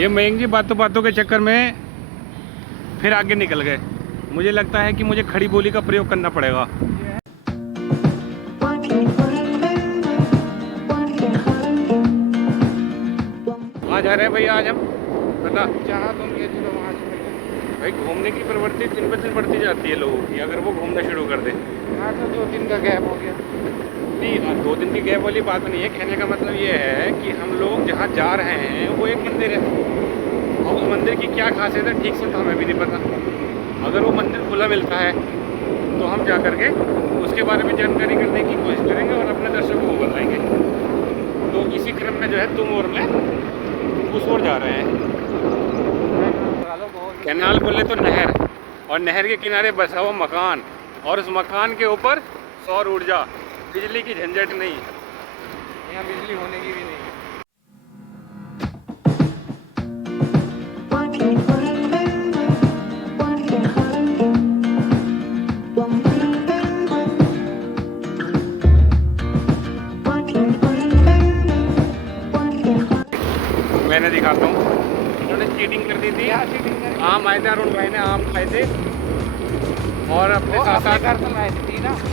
ये मयंक जी बातों बातों के चक्कर में फिर आगे निकल गए। मुझे लगता है कि मुझे खड़ी बोली का प्रयोग करना पड़ेगा। कहाँ जा रहे हैं भैया आज हम? पता जहाँ तुम ये चलो वहाँ चले भाई, घूमने की प्रवृत्ति दिन ब दिन बढ़ती जाती है लोगों की। अगर वो घूमना शुरू कर दे। यहाँ तो 2 दिन का गैप हो गया। नहीं, 2 दिन की गैप वाली बात नहीं है। कहने का मतलब ये है कि हम लोग जहाँ जा रहे हैं वो एक मंदिर है, और उस मंदिर की क्या खासियत है ठीक से तो हमें भी नहीं पता। अगर वो मंदिर खुला मिलता है तो हम जा करके उसके बारे में जानकारी करने की कोशिश करेंगे और अपने दर्शकों को बताएंगे। तो इसी क्रम में जो है तुम और मैं उस ओर जा रहे हैं। कैनाल बोले तो नहर, और नहर के किनारे बसा हुआ मकान, और उस मकान के ऊपर सौर ऊर्जा, बिजली की झंझट नहीं। यहाँ बिजली होने की भी नहीं। मैंने दिखाता हूँ, उन्होंने चीटिंग कर दी थी। आम आए थे, अरुण भाई ने आम खाए थे, और अपने साथ साथ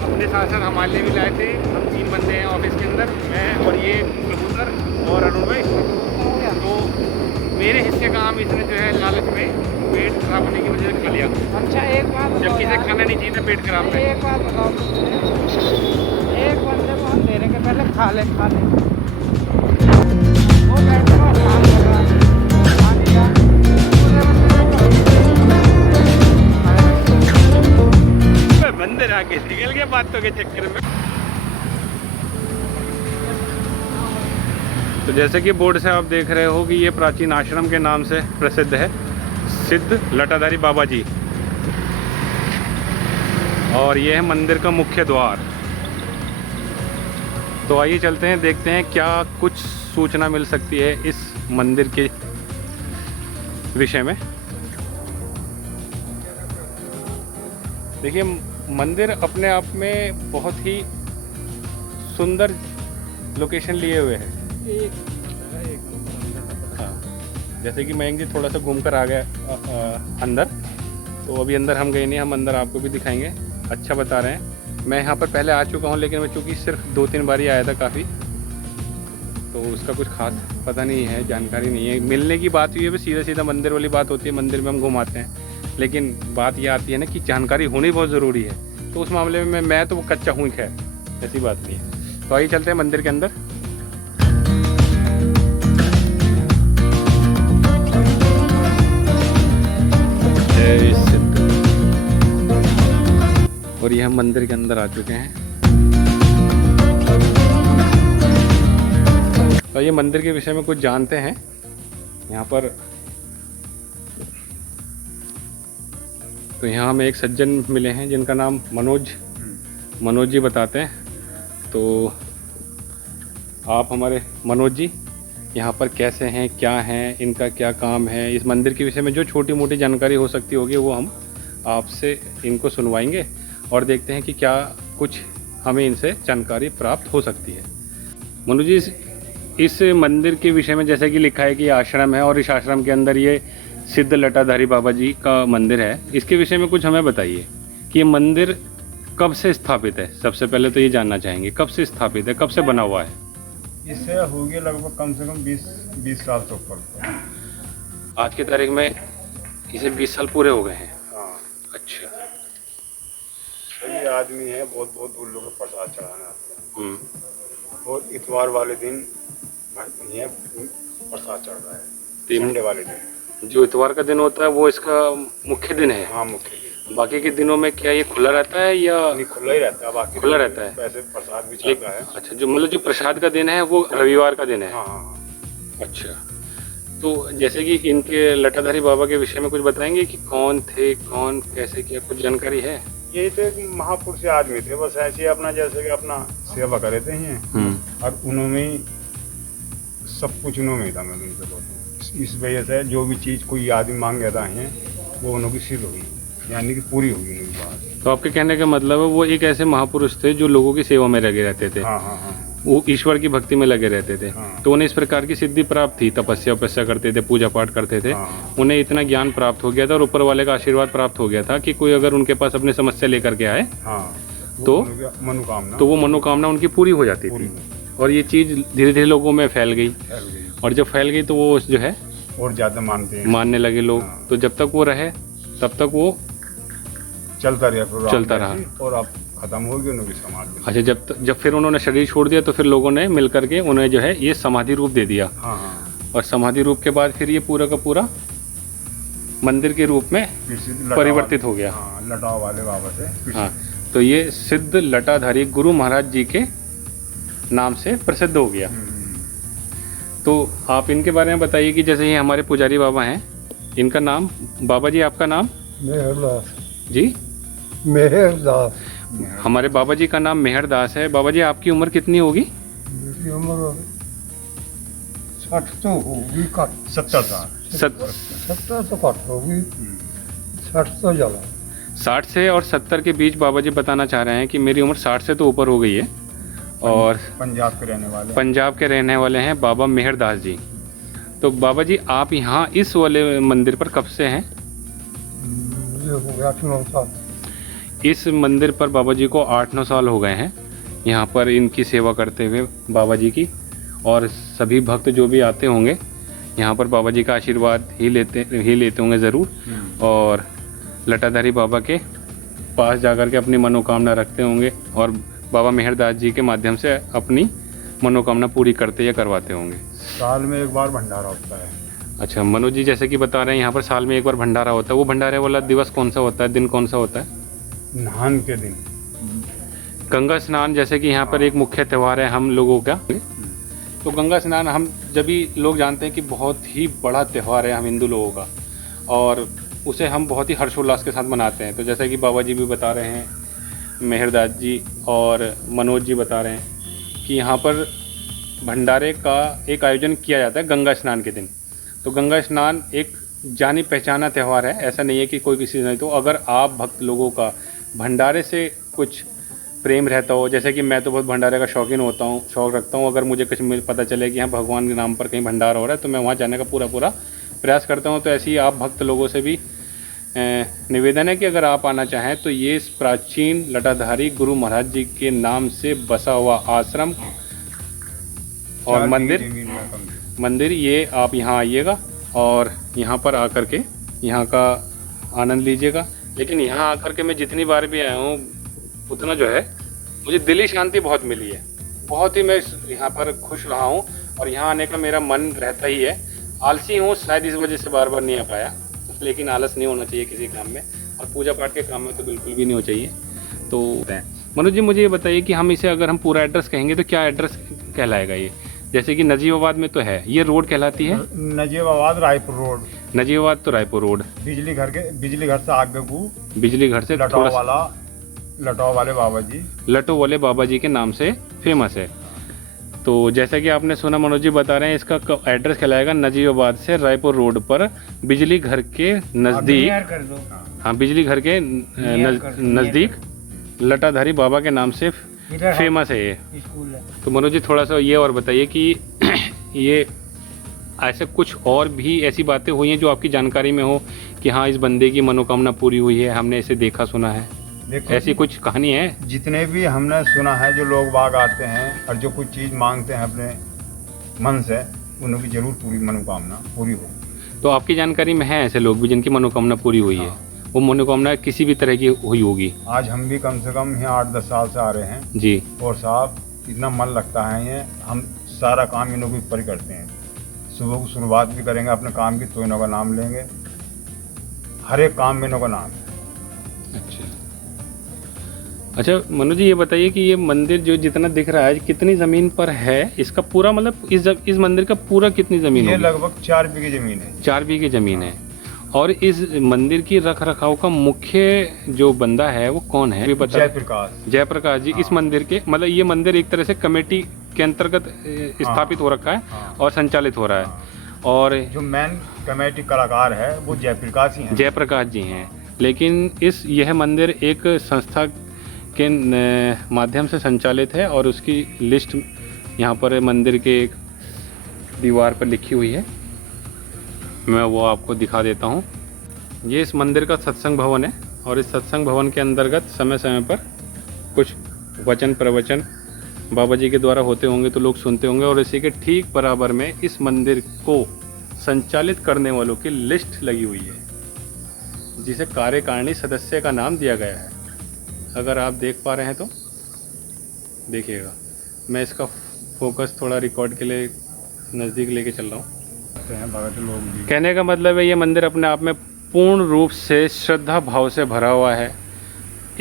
अपने साथ साथ हमारे लिए भी लाए थे। हम 3 बंदे हैं ऑफिस के अंदर, मैं और ये कबूतर और अरुण भाई। तो मेरे हिस्से का आम इसने जो है लालच में पेट खराब होने की वजह से खा लिया। अच्छा एक बात, जबकि इसे खाना नहीं चाहिए था पेट खराब में। एक बात बताओ, एक बंदे को हम दे रहे हैं, पहले खा ले वो बैठ कर काम कर रहा है, खा लिया। बंदर आके निकल गए बातों के चक्कर में। तो जैसे कि बोर्ड से आप देख रहे हो कि ये प्राचीन आश्रम के नाम से प्रसिद्ध है, सिद्ध लटाधारी बाबा जी। और ये है मंदिर का मुख्य द्वार। तो आइए चलते हैं, देखते हैं क्या कुछ सूचना मिल सकती है इस मंदिर के विषय में। देखिए, मंदिर अपने आप में बहुत ही सुंदर लोकेशन लिए हुए है। हाँ, जैसे कि मयंक जी थोड़ा सा घूम कर आ गया अंदर, तो अभी अंदर हम गए नहीं, हम अंदर आपको भी दिखाएंगे। अच्छा बता रहे हैं। मैं यहाँ पर पहले आ चुका हूँ, लेकिन मैं चूँकि सिर्फ 2-3 बार ही आया था काफ़ी, तो उसका कुछ खास पता नहीं है, जानकारी नहीं है। मिलने की बात हुई है, सीधा सीधा मंदिर वाली बात होती है, मंदिर में हम घुमाते हैं। लेकिन बात ये आती है ना कि जानकारी होनी बहुत ज़रूरी है। तो उस मामले में मैं तो वो कच्चा हूँ, खैर ऐसी बात नहीं है। तो आइए चलते हैं मंदिर के अंदर। जय सिद्ध। और ये हम मंदिर के अंदर आ चुके हैं। तो ये मंदिर के विषय में कुछ जानते हैं। यहाँ पर तो यहाँ हमें एक सज्जन मिले हैं जिनका नाम मनोज जी बताते हैं। तो आप हमारे मनोज जी यहाँ पर कैसे हैं, क्या हैं, इनका क्या काम है, इस मंदिर के विषय में जो छोटी मोटी जानकारी हो सकती होगी वो हम आपसे इनको सुनवाएंगे और देखते हैं कि क्या कुछ हमें इनसे जानकारी प्राप्त हो सकती है। मनोज जी, इस मंदिर के विषय में जैसे कि लिखा है कि आश्रम है और इस आश्रम के अंदर ये सिद्ध लटाधारी बाबा जी का मंदिर है, इसके विषय में कुछ हमें बताइए कि ये मंदिर कब से स्थापित है। सबसे पहले तो ये जानना चाहेंगे कब से स्थापित है, कब से बना हुआ है। इससे हो गया लगभग कम से कम 20 साल से ऊपर। आज की तारीख में इसे 20 साल पूरे हो गए हैं। हाँ, अच्छा। सही आदमी है, बहुत दूर लोग प्रसाद चढ़ाने आते हैं। और इतवार वाले दिन ये प्रसाद चढ़ रहा है, संडे वाले दिन। जो इतवार का दिन होता है वो इसका मुख्य दिन है। हाँ, मुख्य दिन। बाकी के दिनों में क्या ये खुला रहता है या नहीं, खुला ही रहता है। बाकी खुला रहता है, वैसे प्रसाद भी चलता है। अच्छा, जो मतलब जो प्रसाद का दिन है वो रविवार का दिन है। हाँ। अच्छा, तो जैसे कि इनके लटाधारी बाबा के विषय में कुछ बताएंगे कि कौन थे, कौन कैसे किया, कुछ जानकारी है। यही तो एक महापुरुष आदमी थे, बस ऐसे ही अपना जैसे कि अपना सेवा कर रहे थे और उन्होंने सब कुछ उन्होंने था। मैंने उनसे बोलता, इस वजह से जो भी चीज़ कोई आदमी मांग लेता है वो उन्होंने सिद्ध होगी, यानी कि पूरी होगी उनकी बात। तो आपके कहने का मतलब है वो एक ऐसे महापुरुष थे जो लोगों की सेवा में लगे रहते थे। हाँ। वो ईश्वर की भक्ति में लगे रहते थे। हाँ। तो उन्हें इस प्रकार की सिद्धि प्राप्त थी, तपस्या उपस्या करते थे, पूजा पाठ करते थे। हाँ। उन्हें इतना ज्ञान प्राप्त हो गया था और ऊपर वाले का आशीर्वाद प्राप्त हो गया था कि कोई अगर उनके पास अपनी समस्या लेकर के आए हाँ, तो मनोकामना तो वो मनोकामना उनकी पूरी हो जाती पूरी थी। और ये चीज़ धीरे धीरे लोगों में फैल गई, फैल गई और जब फैल गई तो वो जो है और ज़्यादा मानते हैं, मानने लगे लोग। हाँ। तो जब तक वो रहे तब तक वो चलता रहा प्रोग्राम चलता रहा। और अब खत्म हो गया उनकी समाज में। अच्छा, जब फिर उन्होंने शरीर छोड़ दिया तो फिर लोगों ने मिल करके उन्हें जो है ये समाधि रूप दे दिया। हाँ हाँ, और समाधि रूप के बाद फिर ये पूरा का पूरा मंदिर के रूप में फिर से लटाव परिवर्तित हो गया। हाँ, लटाव वाले बाबा से फिर से- हाँ, तो ये सिद्ध लटाधारी गुरु महाराज जी के नाम से प्रसिद्ध हो गया। तो आप इनके बारे में बताइए कि जैसे ये हमारे पुजारी बाबा हैं, इनका नाम, बाबा जी आपका नाम? मेहरदास। जी, मेहरदास। हमारे बाबा जी का नाम मेहरदास है। बाबा जी आपकी उम्र कितनी होगी? मेरी उम्र 60 तो होगी कट। 70 साल। 70 तो कट होगी, 60 तो ज़्यादा। 60 से और 70 के बीच बाबा जी बताना चाह रहे हैं कि मेरी उम्र 60 से तो ऊपर हो गई है। और पंजाब के रहने वाले पंजाब के रहने वाले हैं बाबा मेहरदास जी। तो बाबा जी आप यहाँ इस वाले मंदिर पर कब से हैं? ये हो गया 8-9 साल। इस मंदिर पर बाबा जी को 8-9 साल हो गए हैं यहाँ पर इनकी सेवा करते हुए बाबा जी की। और सभी भक्त जो भी आते होंगे यहाँ पर बाबा जी का आशीर्वाद ही लेते होंगे ज़रूर। और लटाधारी बाबा के पास जाकर के अपनी मनोकामना रखते होंगे और बाबा मेहरदास जी के माध्यम से अपनी मनोकामना पूरी करते या करवाते होंगे। साल में एक बार भंडारा होता है। अच्छा, मनोज जी जैसे कि बता रहे हैं यहाँ पर साल में एक बार भंडारा होता है। वो भंडारे वाला दिवस कौन सा होता है, दिन कौन सा होता है? नहान के दिन गंगा स्नान जैसे कि यहाँ पर एक मुख्य त्यौहार है हम लोगों का। तो गंगा स्नान हम जब भी लोग जानते हैं कि बहुत ही बड़ा त्यौहार है हम हिंदू लोगों का, और उसे हम बहुत ही हर्षोल्लास के साथ मनाते हैं। तो जैसा कि बाबा जी भी बता रहे हैं, मेहरदास जी और मनोज जी बता रहे हैं कि यहाँ पर भंडारे का एक आयोजन किया जाता है गंगा स्नान के दिन। तो गंगा स्नान एक जानी पहचाना त्यौहार है, ऐसा नहीं है कि कोई किसी नहीं। तो अगर आप भक्त लोगों का भंडारे से कुछ प्रेम रहता हो, जैसे कि मैं तो बहुत भंडारे का शौकीन होता हूँ, शौक़ रखता हूँ। अगर मुझे कुछ पता चले कि यहाँ भगवान के नाम पर कहीं भंडारा हो रहा है तो मैं वहाँ जाने का पूरा प्रयास करता हूँ। तो ऐसे ही आप भक्त लोगों से भी निवेदन है कि अगर आप आना चाहें तो ये प्राचीन लटाधारी गुरु महाराज जी के नाम से बसा हुआ आश्रम और 4 मंदिर बीघे जमीन में कम। मंदिर ये आप यहाँ आइएगा और यहाँ पर आकर के यहाँ का आनंद लीजिएगा। लेकिन यहाँ आकर के मैं जितनी बार भी आया हूँ उतना जो है मुझे दिली शांति बहुत मिली है। बहुत ही मैं यहाँ पर खुश रहा हूँ और यहाँ आने का मेरा मन रहता ही है। आलसी हूँ शायद इस वजह से बार बार नहीं आ पाया, लेकिन आलस नहीं होना चाहिए किसी काम में, और पूजा पाठ के काम में तो बिल्कुल भी नहीं होना चाहिए। तो मनोज जी मुझे ये बताइए कि हम इसे अगर हम पूरा एड्रेस कहेंगे तो क्या एड्रेस कहलाएगा ये? जैसे कि नजीबाबाद में तो है, ये रोड कहलाती है नजीबाबाद रायपुर रोड, नजीबाबाद तो रायपुर रोड, बिजली घर से आगे को बिजली घर से थोड़ा सा लटाव वाले बाबा जी, लटो वाले बाबा जी के नाम से फेमस है। तो जैसा कि आपने सुना मनोज जी बता रहे हैं, इसका एड्रेस कहलाएगा नजीबाबाद से रायपुर रोड पर बिजली घर के नज़दीक। हाँ, बिजली घर के नज़दीक लटाधारी बाबा के नाम से फेमस है ये। तो मनोज जी थोड़ा सा ये और बताइए कि ये ऐसे कुछ और भी ऐसी बातें हुई हैं जो आपकी जानकारी में हो कि हाँ इस बंदे की मनोकामना पूरी हुई है, हमने इसे देखा सुना है, देखो ऐसी कुछ कहानी है? जितने भी हमने सुना है, जो लोग बाग आते हैं और जो कुछ चीज़ मांगते हैं अपने मन से, उनकी जरूर पूरी मनोकामना पूरी हो। तो आपकी जानकारी में है ऐसे लोग भी जिनकी मनोकामना पूरी हुई है? वो मनोकामना किसी भी तरह की हुई होगी। आज हम भी कम से कम यहाँ 8-10 साल से आ रहे हैं जी। और साहब इतना मन लगता है, ये हम सारा काम इन लोगों के ऊपर ही करते हैं। सुबह को शुरुआत भी करेंगे अपने काम की तो इनों का नाम लेंगे, हर एक काम में इनों का नाम है। अच्छा मनोज जी ये बताइए कि ये मंदिर जो जितना दिख रहा है कितनी ज़मीन पर है? इसका पूरा मतलब इस मंदिर का पूरा कितनी ज़मीन है? ये लगभग 4 बीघे ज़मीन है। 4 बीघे ज़मीन है। और इस मंदिर की रख रखाव का मुख्य जो बंदा है वो कौन है? जयप्रकाश जी। इस मंदिर के मतलब ये मंदिर एक तरह से कमेटी के अंतर्गत स्थापित हो रखा है और संचालित हो रहा है। और जो मेन कमेटी कलाकार है वो जयप्रकाश ही हैं। जयप्रकाश जी हैं। लेकिन यह मंदिर एक संस्था के माध्यम से संचालित है और उसकी लिस्ट यहाँ पर मंदिर के एक दीवार पर लिखी हुई है, मैं वो आपको दिखा देता हूँ। ये इस मंदिर का सत्संग भवन है और इस सत्संग भवन के अंतर्गत समय समय पर कुछ वचन प्रवचन बाबा जी के द्वारा होते होंगे तो लोग सुनते होंगे, और इसी के ठीक बराबर में इस मंदिर को संचालित करने वालों की लिस्ट लगी हुई है, जिसे कार्यकारिणी सदस्य का नाम दिया गया है। अगर आप देख पा रहे हैं तो देखिएगा, मैं इसका फोकस थोड़ा रिकॉर्ड के लिए नज़दीक लेके चल रहा हूँ। भगत लोग भी कहने का मतलब है ये मंदिर अपने आप में पूर्ण रूप से श्रद्धा भाव से भरा हुआ है।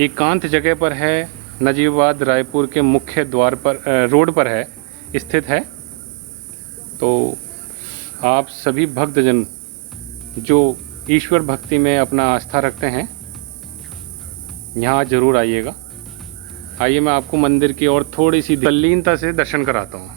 एकांत जगह पर है, नजीबाबाद रायपुर के मुख्य द्वार पर रोड पर है स्थित है। तो आप सभी भक्तजन जो ईश्वर भक्ति में अपना आस्था रखते हैं, यहाँ ज़रूर आइएगा। आइए मैं आपको मंदिर की और थोड़ी सी तल्लीनता से दर्शन कराता हूँ।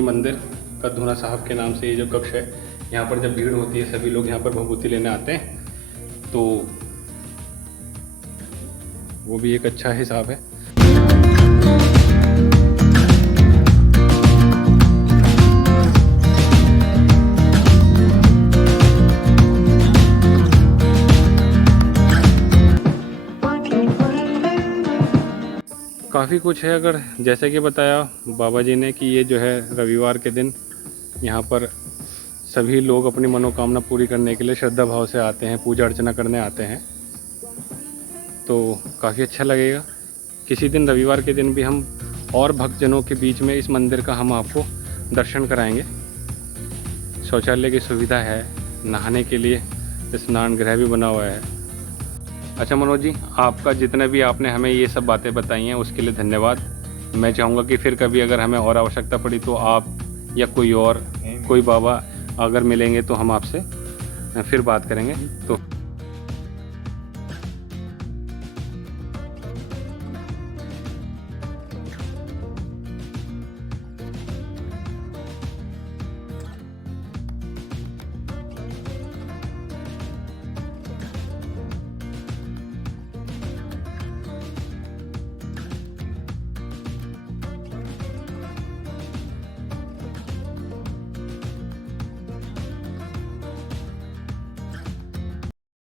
मंदिर का धूना साहब के नाम से ये जो कक्ष है, यहाँ पर जब भीड़ होती है सभी लोग यहाँ पर भभूति लेने आते हैं, तो वो भी एक अच्छा हिसाब है। काफ़ी कुछ है, अगर जैसे कि बताया बाबा जी ने कि ये जो है रविवार के दिन यहाँ पर सभी लोग अपनी मनोकामना पूरी करने के लिए श्रद्धा भाव से आते हैं, पूजा अर्चना करने आते हैं, तो काफ़ी अच्छा लगेगा। किसी दिन रविवार के दिन भी हम और भक्तजनों के बीच में इस मंदिर का हम आपको दर्शन कराएंगे। शौचालय की सुविधा है, नहाने के लिए स्नान गृह भी बना हुआ है। अच्छा मनोज जी, आपका जितने भी आपने हमें ये सब बातें बताई हैं उसके लिए धन्यवाद। मैं चाहूँगा कि फिर कभी अगर हमें और आवश्यकता पड़ी तो आप या कोई और कोई बाबा अगर मिलेंगे तो हम आपसे फिर बात करेंगे। तो